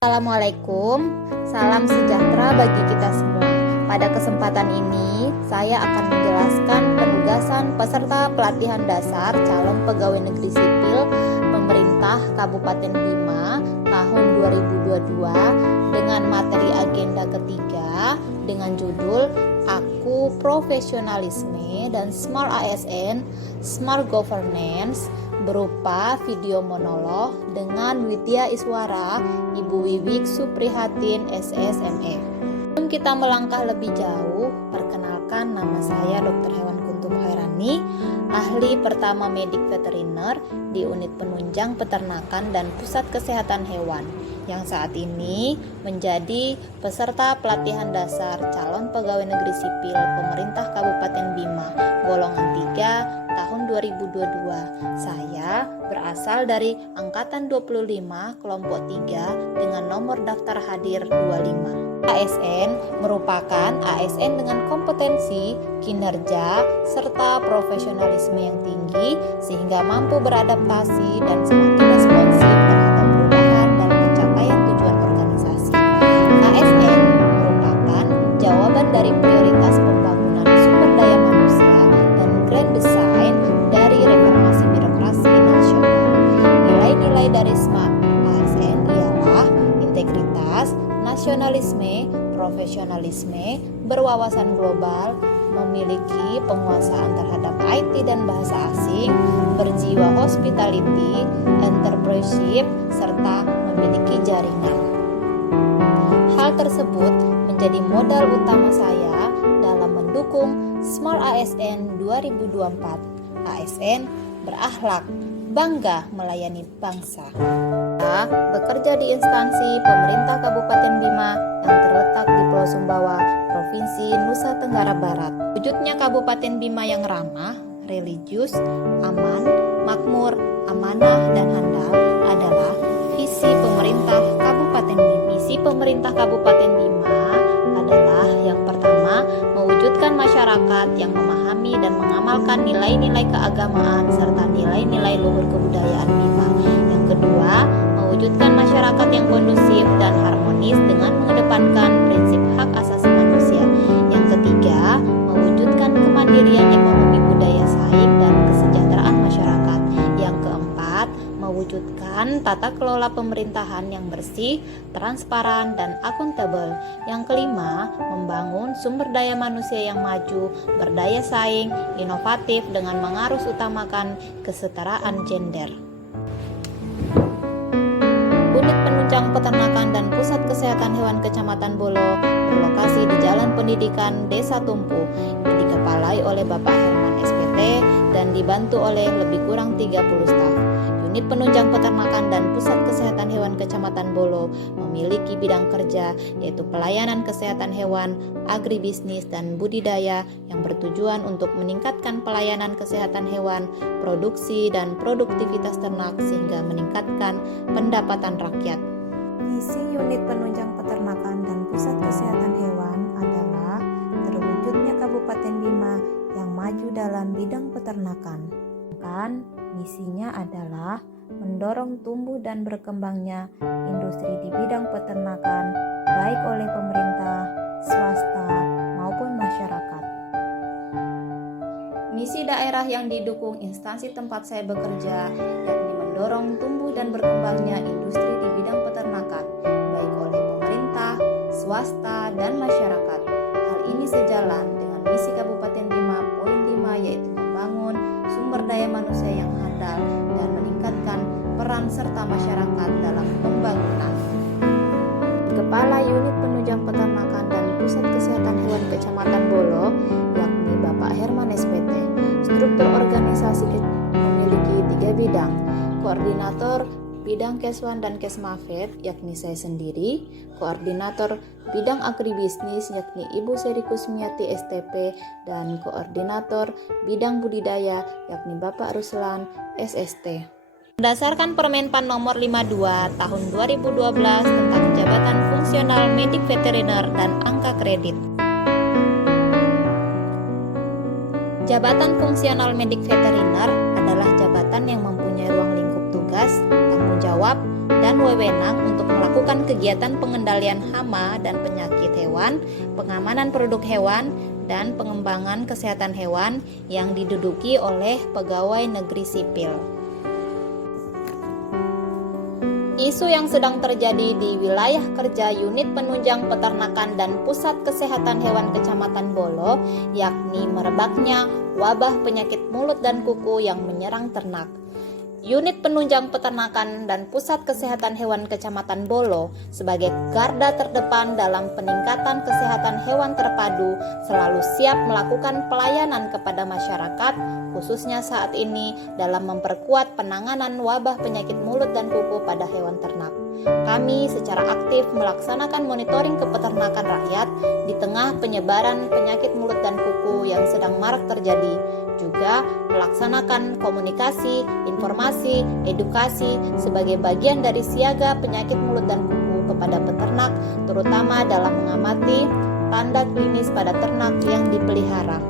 Assalamualaikum, salam sejahtera bagi kita semua. Pada kesempatan ini, saya akan menjelaskan penugasan peserta pelatihan dasar calon pegawai negeri sipil pemerintah Kabupaten Bima tahun 2022 dengan materi agenda ketiga dengan judul Aku Profesionalisme dan Smart ASN, Smart Governance berupa video monolog dengan Widya Iswara, Ibu Wiwik Suprihatin, SSME. Sebelum kita melangkah lebih jauh, perkenalkan nama saya Dr. Hewan Kuntum Khairani, ahli pertama medik veteriner di Unit Penunjang Peternakan dan Pusat Kesehatan Hewan, yang saat ini menjadi peserta pelatihan dasar calon pegawai negeri sipil pemerintah Kabupaten Bima, golongan 3 tahun 2022. Saya berasal dari Angkatan 25 kelompok 3 dengan nomor daftar hadir 25. ASN merupakan ASN dengan kompetensi, kinerja, serta profesionalisme yang tinggi sehingga mampu beradaptasi dan semakin responsif terhadap perubahan dan pencapaian tujuan organisasi. ASN merupakan jawaban dari prioritas pembangunan sumber daya manusia dan grand design dari reformasi birokrasi nasional. Nilai-nilai dari Smart ASN ialah integritas, nasionalisme, profesionalisme, berwawasan global, memiliki penguasaan terhadap IT dan bahasa asing, berjiwa hospitality, entrepreneurship, serta memiliki jaringan. Hal tersebut menjadi modal utama saya dalam mendukung Smart ASN 2024. ASN berakhlak, bangga melayani bangsa. Saya bekerja di instansi pemerintah Kabupaten Bima yang terletak di Pulau Sumbawa, Provinsi Nusa Tenggara Barat. Wujudnya Kabupaten Bima yang ramah, religius, aman, makmur, amanah, dan handal adalah visi pemerintah Kabupaten Bima. Visi pemerintah Kabupaten Bima adalah yang pertama, mewujudkan masyarakat yang memahami dan mengamalkan nilai-nilai keagamaan serta nilai-nilai luhur kebudayaan Bima. Yang kedua, mewujudkan masyarakat yang kondusif dan harmonis dengan mengedepankan prinsip hak asasi manusia. Yang ketiga, mewujudkan kemandirian ekonomi budaya saing dan kesejahteraan masyarakat. Yang keempat, mewujudkan tata kelola pemerintahan yang bersih, transparan, dan akuntabel. Yang kelima, membangun sumber daya manusia yang maju, berdaya saing, inovatif dengan mengarus utamakan kesetaraan gender. Unit Penunjang Peternakan dan Pusat Kesehatan Hewan Kecamatan Bolo berlokasi di Jalan Pendidikan Desa Tumpu yang dikepalai oleh Bapak Herman SPT dan dibantu oleh lebih kurang 30 staf. Unit Penunjang Peternakan dan Pusat Kesehatan Hewan Kecamatan Bolo memiliki bidang kerja yaitu pelayanan kesehatan hewan, agribisnis, dan budidaya yang bertujuan untuk meningkatkan pelayanan kesehatan hewan, produksi, dan produktivitas ternak sehingga meningkatkan pendapatan rakyat. Misi Unit Penunjang Peternakan dan Pusat Kesehatan Hewan adalah terwujudnya Kabupaten Bima yang maju dalam bidang peternakan. Misinya adalah mendorong tumbuh dan berkembangnya industri di bidang peternakan baik oleh pemerintah, swasta, maupun masyarakat. Misi daerah yang didukung instansi tempat saya bekerja yakni mendorong tumbuh dan berkembangnya industri di bidang peternakan baik oleh pemerintah, swasta, dan masyarakat. Hal ini sejalan dengan misi Kabupaten Bima poin 5 yaitu membangun sumber daya manusia yang handal dan meningkatkan peran serta masyarakat dalam pembangunan. Kepala Unit Penunjang Peternakan dan Pusat Kesehatan Hewan Kecamatan Bolo yakni Bapak Herman SPT. Struktur organisasi memiliki 3 bidang. Koordinator bidang Keswan dan Kesmafet yakni saya sendiri, koordinator bidang agribisnis yakni Ibu Seri Kusmiati STP, dan koordinator bidang budidaya yakni Bapak Ruslan SST. Berdasarkan Permenpan nomor 52 tahun 2012 tentang jabatan fungsional medik veteriner dan angka kredit. Jabatan fungsional medik veteriner adalah jabatan yang mempunyai ruang lingkup tugas, tanggung jawab, dan wewenang untuk melakukan melakukan kegiatan pengendalian hama dan penyakit hewan, pengamanan produk hewan, dan pengembangan kesehatan hewan yang diduduki oleh pegawai negeri sipil. Isu yang sedang terjadi di wilayah kerja Unit Penunjang Peternakan dan Pusat Kesehatan Hewan Kecamatan Bolo, yakni merebaknya wabah penyakit mulut dan kuku yang menyerang ternak. Unit Penunjang Peternakan dan Pusat Kesehatan Hewan Kecamatan Bolo sebagai garda terdepan dalam peningkatan kesehatan hewan terpadu selalu siap melakukan pelayanan kepada masyarakat, khususnya saat ini dalam memperkuat penanganan wabah penyakit mulut dan kuku pada hewan ternak. Kami secara aktif melaksanakan monitoring kepeternakan rakyat di tengah penyebaran penyakit mulut dan kuku yang sedang marak terjadi. Juga melaksanakan komunikasi, informasi, edukasi sebagai bagian dari siaga penyakit mulut dan kuku kepada peternak, terutama dalam mengamati tanda klinis pada ternak yang dipelihara.